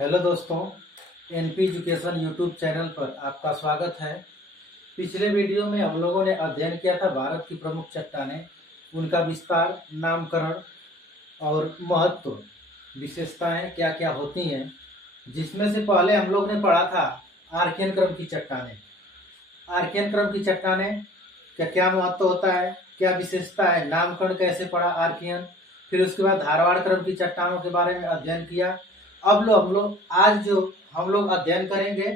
Hello दोस्तों, NP education YouTube channel पर आपका स्वागत है। पिछले वीडियो में हम लोगों ने अध्ययन किया था भारत की प्रमुख चट्टानें, उनका विस्तार, नामकरण और महत्व, विशेषताएं क्या क्या होती हैं। जिसमें से पहले हम लोग ने पढ़ा था आर्कियन क्रम की चट्टानें। आर्कियन क्रम की चट्टानें का क्या महत्व होता है, क्या विशेषता है, नामकरण कैसे पढ़ा आर्कियन। फिर उसके बाद धारवाड़ क्रम की चट्टानों के बारे में अध्ययन किया। अब आज जो हम लोग अध्ययन करेंगे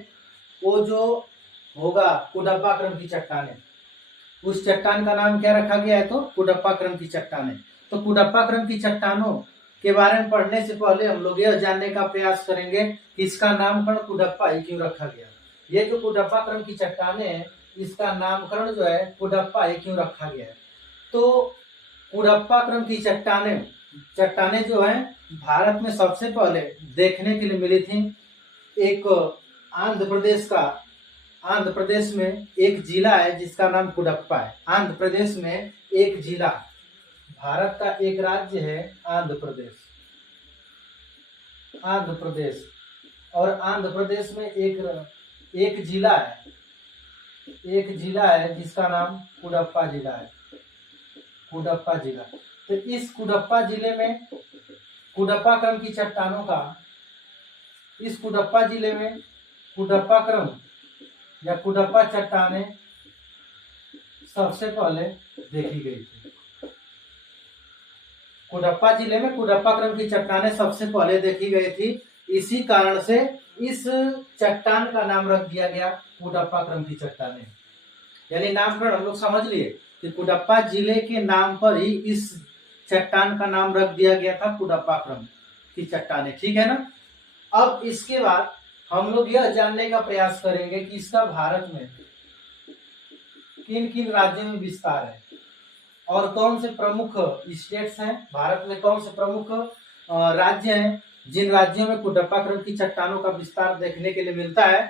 वो जो होगा कुडप्पा क्रम की चट्टानें। उस चट्टान का नाम क्या रखा गया है, तो कुडप्पा क्रम की चट्टानें। तो कुडप्पा क्रम की चट्टानों के बारे में पढ़ने से पहले हम लोग यह जानने का प्रयास करेंगे कि इसका नामकरण कुडप्पा ही क्यों रखा गया। ये जो कुडप्पा क्रम की चट्टानें हैं, इसका नामकरण जो है कुडप्पा ही क्यों रखा गया है। तो कुडप्पा क्रम की चट्टानें जो हैं भारत में सबसे पहले देखने के लिए मिली थी। एक आंध्र प्रदेश में एक जिला है जिसका नाम कुडप्पा है। आंध्र प्रदेश में एक जिला, भारत का एक राज्य है आंध्र प्रदेश। और आंध्र प्रदेश में एक जिला है जिसका नाम कुडप्पा जिला है। तो इस कुडप्पा जिले में कुडप्पा क्रम की चट्टानों का, इस कुडप्पा जिले में कुडप्पा क्रम या कुडप्पा चट्टानें सबसे पहले देखी गई थी। कुडप्पा जिले में कुडप्पा क्रम की चट्टानें सबसे पहले देखी गई थी। इसी कारण से इस चट्टान का नाम रख दिया गया कुडप्पा क्रम की चट्टानें। यानी नामकरण हम लोग समझ लिए कि कुडप्पा जिले के नाम पर ही इस चट्टान का नाम रख दिया गया था कुडप्पा क्रम की चट्टानें। ठीक है ना। अब इसके बाद हम लोग यह जानने का प्रयास करेंगे कि इसका भारत में किन किन राज्यों में विस्तार है और कौन से प्रमुख स्टेट्स हैं, भारत में कौन से प्रमुख राज्य हैं जिन राज्यों में कुडप्पा क्रम की चट्टानों का विस्तार देखने के लिए मिलता है।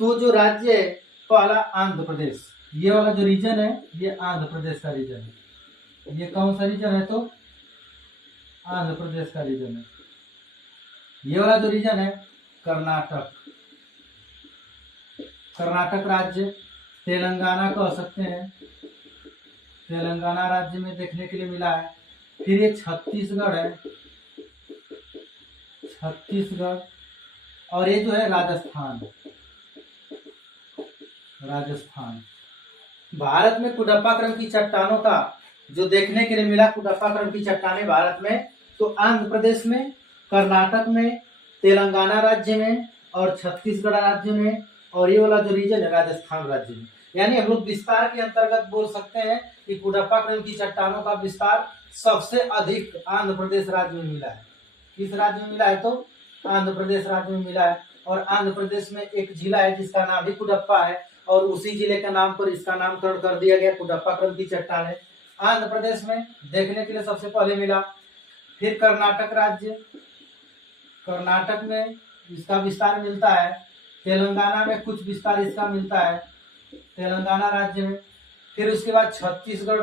तो जो राज्य है, पहला आंध्र प्रदेश। ये वाला जो रीजन है, ये आंध्र प्रदेश का रीजन है। ये कौन सा रीजन है, तो आंध्र प्रदेश का रीजन है। ये वाला जो रीजन है कर्नाटक राज्य, तेलंगाना कह सकते हैं, तेलंगाना राज्य में देखने के लिए मिला है। फिर ये छत्तीसगढ़ है, और ये जो है राजस्थान। भारत में कुडप्पा क्रम की चट्टानों का जो देखने के लिए मिला, कुडप्पा क्रम की चट्टानें भारत में, तो आंध्र प्रदेश में, कर्नाटक में, तेलंगाना राज्य में और छत्तीसगढ़ राज्य में, और ये वाला जो रीजन है राजस्थान राज्य में। यानी हम लोग विस्तार के अंतर्गत बोल सकते हैं कि कुडप्पा क्रम की चट्टानों का विस्तार सबसे अधिक आंध्र प्रदेश राज्य में मिला है। किस राज्य में मिला है, तो आंध्र प्रदेश राज्य में मिला है। और आंध्र प्रदेश में एक जिला है जिसका नाम भी कुडप्पा है, और उसी जिले के नाम पर इसका नामकरण कर दिया गया कुडप्पा क्रम की चट्टानें। आंध्र प्रदेश में देखने के लिए सबसे पहले मिला। फिर कर्नाटक राज्य, कर्नाटक में इसका विस्तार मिलता है। तेलंगाना में कुछ विस्तार इसका मिलता है, तेलंगाना राज्य में। फिर उसके बाद छत्तीसगढ़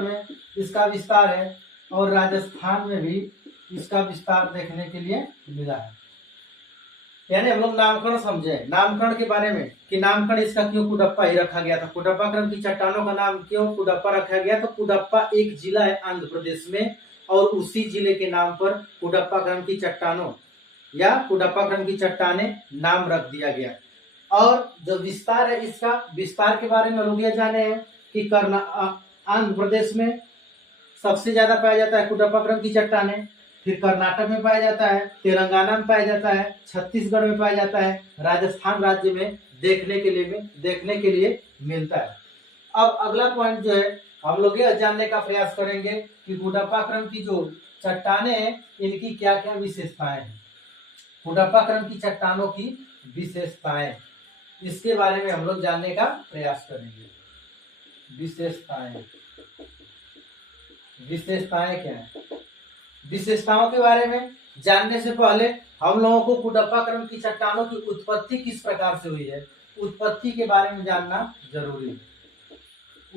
में इसका विस्तार है, और राजस्थान में भी इसका विस्तार देखने के लिए मिला है। यानी हम लोग नामकरण समझे, नामकरण के बारे में कि नामकरण इसका क्यों कुडप्पा ही रखा गया था। कुडप्पा क्रम की चट्टानों का नाम क्यों कुडप्पा रखा गया, तो कुडप्पा एक जिला है आंध्र प्रदेश में, और उसी जिले के नाम पर कुडप्पा क्रम की चट्टानों या कुडप्पा क्रम की चट्टानें नाम रख दिया गया। और जो विस्तार है, इसका विस्तार के बारे में लोग यह जाने हैं कि आंध्र प्रदेश में सबसे ज्यादा पाया जाता है कुडप्पा क्रम की चट्टानें। फिर कर्नाटक में पाया जाता है, तेलंगाना में पाया जाता है, छत्तीसगढ़ में पाया जाता है, राजस्थान राज्य में देखने के लिए मिलता है। अब अगला पॉइंट जो है, हम लोग यह जानने का प्रयास करेंगे कि कुडप्पा क्रम की जो चट्टानें हैं, इनकी क्या क्या विशेषताएं हैं। कुडप्पा क्रम की चट्टानों की विशेषताएं, इसके बारे में हम लोग जानने का प्रयास करेंगे। विशेषताएं क्या है। विशेषताओं के बारे में जानने से पहले हम लोगों को कुडप्पा क्रम की चट्टानों की उत्पत्ति किस प्रकार से हुई है, उत्पत्ति के बारे में जानना जरूरी है।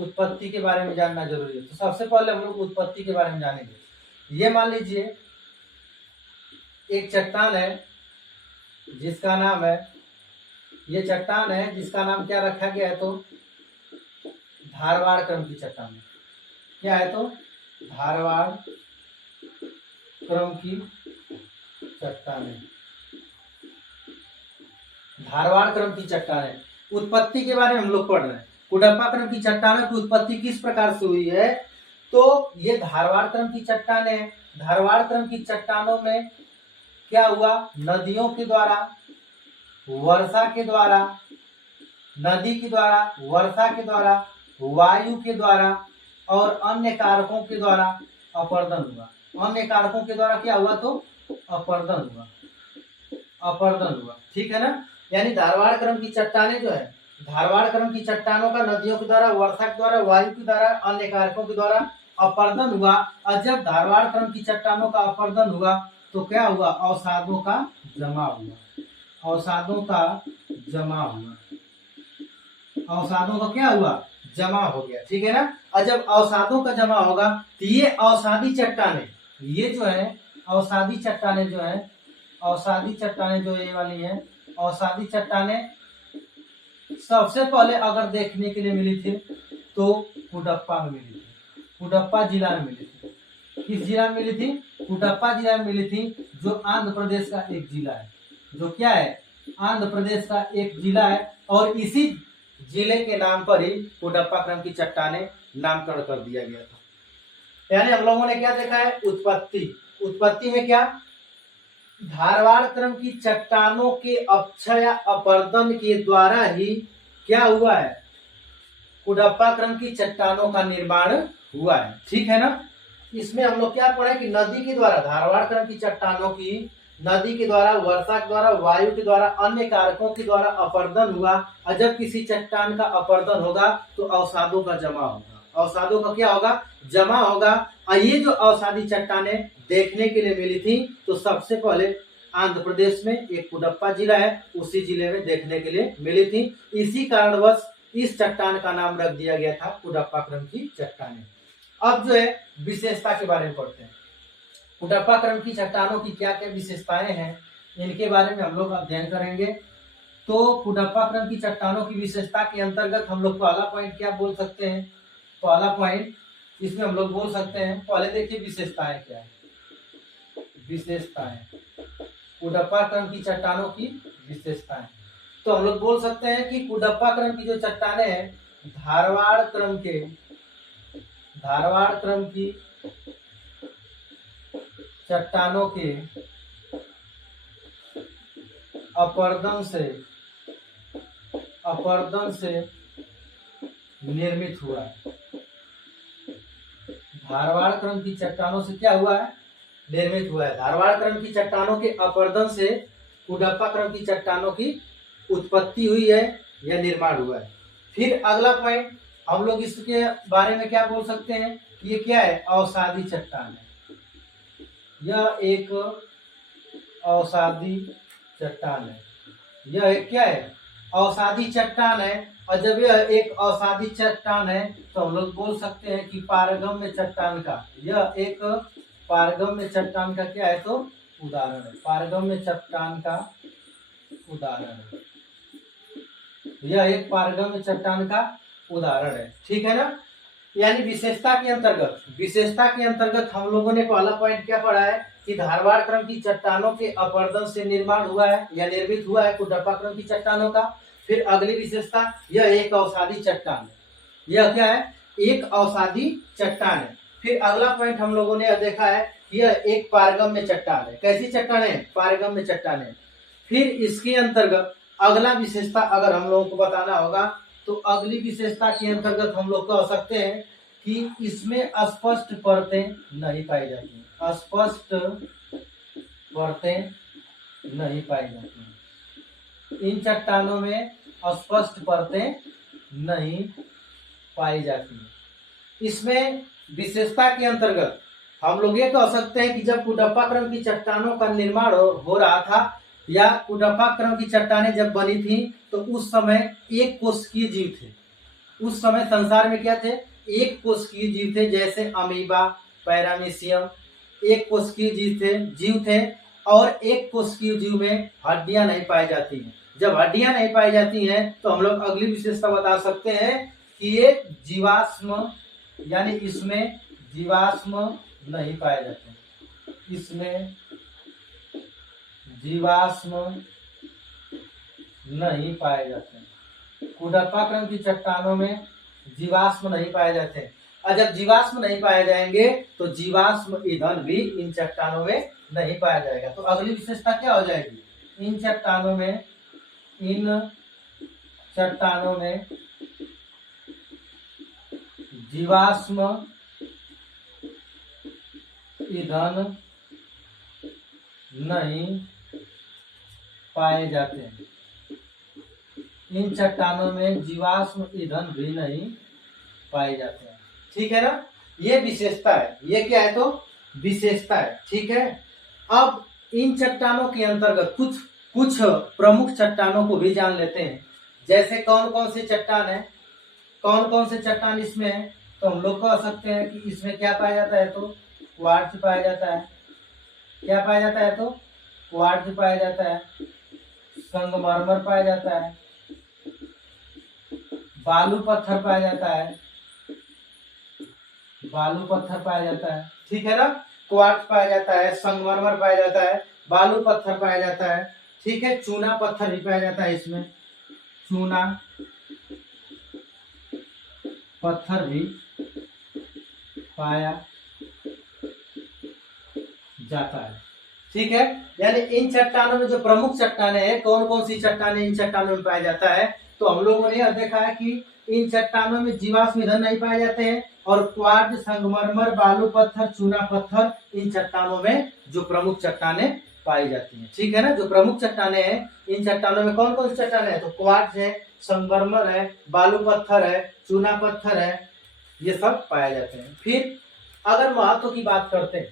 उत्पत्ति के बारे में जानना जरूरी है। तो सबसे पहले हम लोग उत्पत्ति के बारे में जानेंगे। ये मान लीजिए एक चट्टान है जिसका नाम है, ये चट्टान है जिसका नाम क्या रखा गया है, तो धारवाड़ क्रम की चट्टान है। क्या है, तो धारवाड़ क्रम की चट्टान है। धारवाड़ क्रम की चट्टान है। उत्पत्ति के बारे में हम लोग पढ़ रहे हैं। कुडप्पा क्रम की चट्टानों की उत्पत्ति किस प्रकार से हुई है, तो ये धारवाड़ क्रम की चट्टानें हैं। धारवाड़ क्रम की चट्टानों में क्या हुआ, नदियों के द्वारा, वर्षा के द्वारा, नदी के द्वारा, वर्षा के द्वारा, वायु के द्वारा और अन्य कारकों के द्वारा अपर्दन हुआ। अन्य कारकों के द्वारा क्या हुआ, तो अपर्दन हुआ। अपर्दन हुआ, ठीक है ना। यानी धारवाड़ क्रम की चट्टानें जो है, धारवाड़ क्रम की चट्टानों का नदियों के द्वारा, वर्षा के द्वारा, वायु के द्वारा, अन्य कारकों के द्वारा अपर्दन हुआ। और जब धारवाड़ क्रम की चट्टानों का अपर्दन हुआ तो क्या हुआ, अवसादों का जमा हुआ। अवसादों का जमा हुआ। अवसादों का क्या हुआ, जमा हो गया, ठीक है ना। और जब अवसादों का जमा होगा तो ये अवसादी चट्टानें, ये जो है अवसादी चट्टानें जो है, अवसादी चट्टानें जो ये वाली है, अवसादी चट्टानें सबसे पहले अगर देखने के लिए मिली थी तो कुडप्पा में मिली थी। कुडप्पा जिला में मिली थी। किस जिला में मिली थी, कुडप्पा जिला में मिली थी, जो आंध्र प्रदेश का एक जिला है। जो क्या है, आंध्र प्रदेश का एक जिला है। और इसी जिले के नाम पर ही कुडप्पा क्रम की चट्टानें नामकरण कर दिया गया था। यानी हम लोगों ने क्या देखा है, उत्पत्ति। उत्पत्ति में क्या, धारवाड़ क्रम की चट्टानों के अपक्षय या अपर्दन के द्वारा ही क्या हुआ है, कुडप्पा क्रम की चट्टानों का निर्माण हुआ है, ठीक है ना। इसमें हम लोग क्या पढ़े कि नदी के द्वारा, धारवाड़ क्रम की चट्टानों की नदी के द्वारा, वर्षा के द्वारा, वायु के द्वारा, अन्य कारकों के द्वारा अपर्दन हुआ। और जब किसी चट्टान का अपर्दन होगा तो अवसादों का जमा होगा। अवसादों का क्या होगा, जमा होगा। और ये जो अवसादी चट्टानें देखने के लिए मिली थी तो सबसे पहले आंध्र प्रदेश में एक कुडप्पा जिला है, उसी जिले में देखने के लिए मिली थी। इसी कारणवश इस चट्टान का नाम रख दिया गया था कुडप्पा क्रम की चट्टानें। अब जो है विशेषता के बारे में पढ़ते हैं। कुडप्पा क्रम की चट्टानों की क्या क्या विशेषताएं हैं, इनके बारे में हम लोग अध्ययन करेंगे। तो कुडप्पा क्रम की चट्टानों की विशेषता के अंतर्गत हम लोग पहला पॉइंट क्या बोल सकते हैं, पहला पॉइंट इसमें हम लोग बोल सकते हैं, पहले देखिए विशेषताएं क्या है। विशेषताएं, कुडप्पा क्रम की चट्टानों की विशेषताएं, तो हम लोग बोल सकते हैं कि कुडप्पा क्रम की जो चट्टानें हैं, धारवाड़ क्रम की चट्टानों के अपर्दन से निर्मित हुआ है। धारवाड़ क्रम की चट्टानों से क्या हुआ है, निर्मित हुआ है। धारवाड़ क्रम की चट्टानों के अपर्दन से कुडप्पा क्रम की चट्टानों की उत्पत्ति हुई है या निर्माण हुआ है। फिर अगला पॉइंट हम लोग इसके बारे में क्या बोल सकते हैं, ये क्या है, अवसादी चट्टान है। यह एक अवसादी चट्टान है। यह एक क्या है, अवसादी चट्टान है। और जब यह एक अवसादी चट्टान है तो हम लोग बोल सकते हैं कि पारगम्य चट्टान का, यह एक पारगम्य चट्टान का क्या है, तो उदाहरण है। पारगम्य चट्टान का उदाहरण है। यह एक पारगम्य चट्टान का उदाहरण है, ठीक है ना। यानी विशेषता के अंतर्गत हम लोगों ने पहला पॉइंट क्या पढ़ा है कि धारवाड़ क्रम की चट्टानों के अपर्दन से निर्माण हुआ है या निर्मित हुआ है कुडप्पा क्रम की चट्टानों का। फिर अगली विशेषता, यह एक अवसादी चट्टान है। यह क्या है, एक अवसादी चट्टान है। फिर अगला पॉइंट हम लोगों ने देखा है कि यह एक पारगम्य चट्टान है। कैसी चट्टान है, पारगम्य चट्टान है। फिर इसके अंतर्गत अगला विशेषता अगर हम लोगों को बताना होगा तो अगली विशेषता के अंतर्गत हम लोग कह सकते हैं कि इसमें स्पष्ट परतें नहीं पाई जाती। स्पष्ट परतें नहीं पाई जाती। इन चट्टानों में स्पष्ट परतें नहीं पाई जाती। इसमें विशेषता के अंतर्गत हम लोग ये कह सकते हैं कि जब कुडप्पा क्रम की चट्टानों का निर्माण हो रहा था या कुडप्पा क्रम की चट्टानें जब बनी थी तो उस समय एक कोशिकीय जीव थे। उस समय संसार में क्या थे, एक कोशिकीय जीव थे, जैसे अमीबा, पैरामीशियम, एक कोशिकीय जीव थे और एक कोशिकीय जीव में हड्डियां नहीं पाई जाती हैं। जब हड्डियां नहीं पाई जाती हैं तो हम लोग अगली विशेषता बता सकते हैं कि ये जीवाश्म, यानी इसमें जीवाश्म नहीं पाए जाते, इसमें जीवाश्म नहीं पाए जाते। कुडप्पा क्रम की चट्टानों में जीवाश्म नहीं पाए जाते, और जब जीवाश्म नहीं पाए जाएंगे तो जीवाश्म ईंधन भी इन चट्टानों में नहीं पाया जाएगा। तो अगली विशेषता क्या हो जाएगी, इन चट्टानों में जीवाश्म ईंधन नहीं पाए जाते, इन चट्टानों में जीवाश्म ईंधन भी नहीं पाए जाते हैं। ठीक है ना, ये विशेषता है, ये क्या है तो विशेषता है। ठीक है, अब इन चट्टानों के अंतर्गत कुछ प्रमुख चट्टानों को भी जान लेते हैं। जैसे कौन कौन से चट्टान है, कौन कौन से चट्टान इसमें है, तो हम लोग कह सकते हैं कि इसमें क्या पाया जाता है तो क्वार्ट्ज पाया जाता है। क्या पाया जाता है तो क्वार्ट्ज पाया जाता है, संगमरमर पाया जाता है, बालू पत्थर पाया जाता है, बालू पत्थर पाया जाता है। ठीक है ना, क्वार्ट्ज पाया जाता है, संगमरमर पाया जाता है, बालू पत्थर पाया जाता है। ठीक है, चूना पत्थर भी पाया जाता है, इसमें चूना पत्थर भी पाया जाता है। ठीक है, यानी इन चट्टानों में जो प्रमुख चट्टानें हैं, कौन कौन सी चट्टानें इन चट्टानों में पाया जाता है, तो हम लोगों ने यह देखा है कि इन चट्टानों में जीवाश्म ईंधन नहीं पाए जाते हैं, और क्वार्ट्ज, संगमरमर, बालू पत्थर, चूना पत्थर इन चट्टानों में जो प्रमुख चट्टानें पाई जाती हैं। ठीक है ना, जो प्रमुख चट्टानें हैं, इन चट्टानों में कौन कौन सी चट्टानें हैं, तो क्वार्ट्ज है, संगमरमर है, बालू पत्थर है, चूना पत्थर है, ये सब पाए जाते हैं। फिर अगर महत्व की बात करते हैं,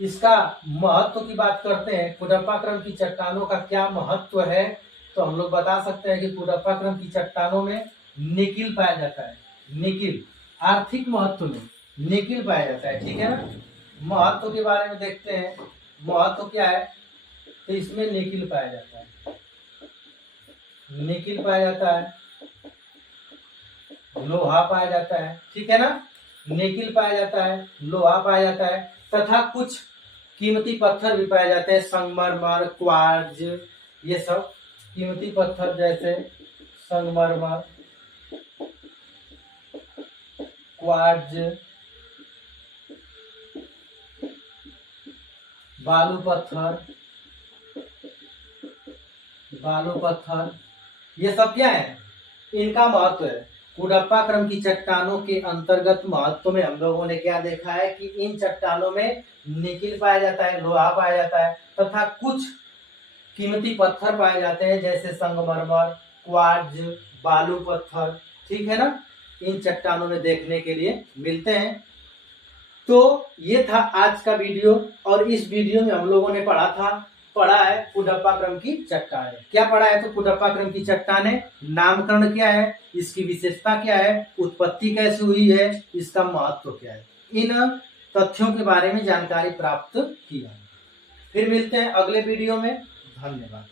इसका महत्व की बात करते हैं, कुडप्पा क्रम की चट्टानों का क्या महत्व है, तो हम लोग बता सकते हैं कि कुडप्पा क्रम की चट्टानों में निकिल पाया जाता है। निकिल, आर्थिक महत्व में निकिल पाया जाता है। ठीक है ना, महत्व के बारे में देखते हैं, महत्व क्या है, तो इसमें निकिल पाया जाता है, निकिल पाया जाता है, लोहा पाया जाता है। ठीक है ना, निकिल पाया जाता है, लोहा पाया जाता है, तथा कुछ कीमती पत्थर भी पाए जाते हैं, संगमरमर, क्वार्ट्ज, ये सब कीमती पत्थर जैसे संगमरमर, क्वार्ट्ज, बालू पत्थर, ये सब क्या है, इनका महत्व है। कुडप्पा क्रम की चट्टानों के अंतर्गत महत्व में हम लोगों ने क्या देखा है कि इन चट्टानों में निकिल पाया जाता है, लोहा पाया जाता है, तथा कुछ कीमती पत्थर पाए जाते हैं जैसे संगमरमर, क्वार्ट्ज, बालू पत्थर। ठीक है ना, इन चट्टानों में देखने के लिए मिलते हैं। तो ये था आज का वीडियो, और इस वीडियो में हम लोगों ने पढ़ा है कुडप्पा क्रम की चट्टानें। क्या पढ़ा है तो कुडप्पा क्रम की चट्टानें, नामकरण क्या है, इसकी विशेषता क्या है, उत्पत्ति कैसे हुई है, इसका महत्व क्या है, इन तथ्यों के बारे में जानकारी प्राप्त की है। फिर मिलते हैं अगले वीडियो में, धन्यवाद।